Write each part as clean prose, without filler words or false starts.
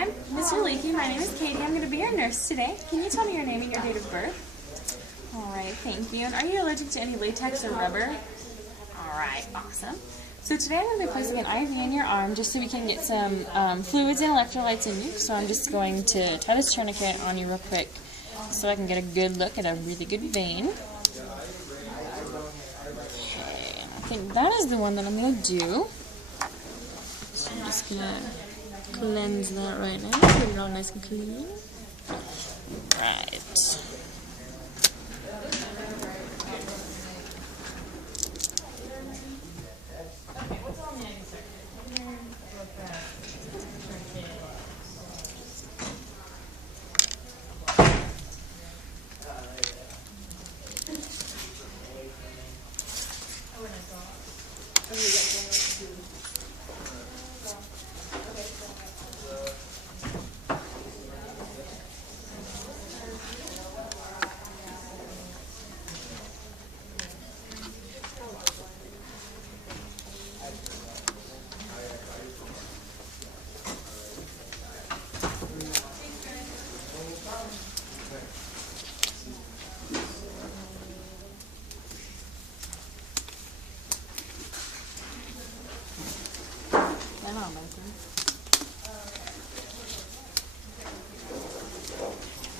Hi, Mr. Leakey. My name is Katie. I'm going to be your nurse today. Can you tell me your name and your date of birth? Alright, thank you. And are you allergic to any latex or rubber? Alright, awesome. So today I'm going to be placing an IV in your arm just so we can get some fluids and electrolytes in you. So I'm just going to tie this tourniquet on you real quick so I can get a good look at a really good vein. Okay, I think that is the one that I'm going to do. So I'm just going to cleanse that right now, get it all nice and clean. Right.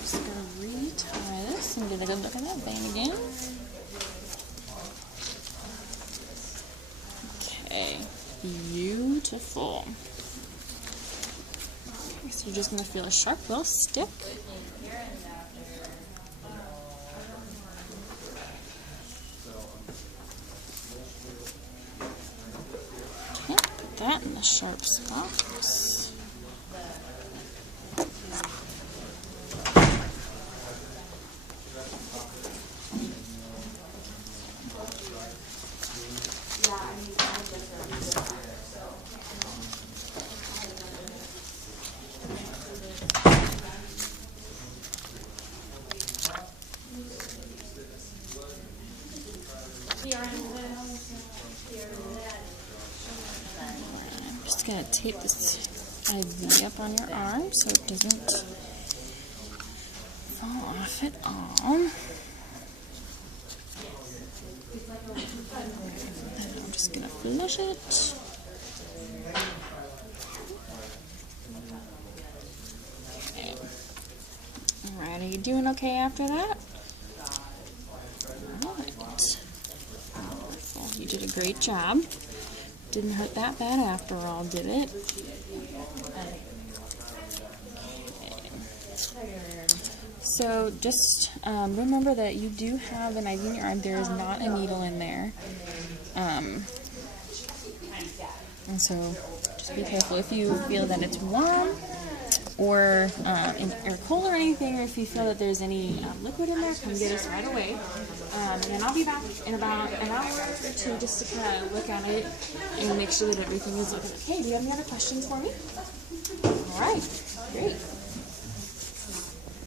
Just gonna retie this and get a good look at that vein again. Okay, beautiful. Okay, so you're just gonna feel a sharp little stick. Okay, put that in the sharp spots. I'm just going to tape this IV up on your arm so it doesn't fall off at all. And I'm just going to flush it. Okay. Alright, are you doing okay after that? Alright. Wonderful. You did a great job. Didn't hurt that bad after all, did it? So just remember that you do have an IV in your arm. There is not a needle in there. And so just be careful if you feel that it's warm or cold or anything, or if you feel that there's any liquid in there, come get us right away. And I'll be back in about an hour or two just to kind of look at it and make sure that everything is looking okay. Do you have any other questions for me? All right, great.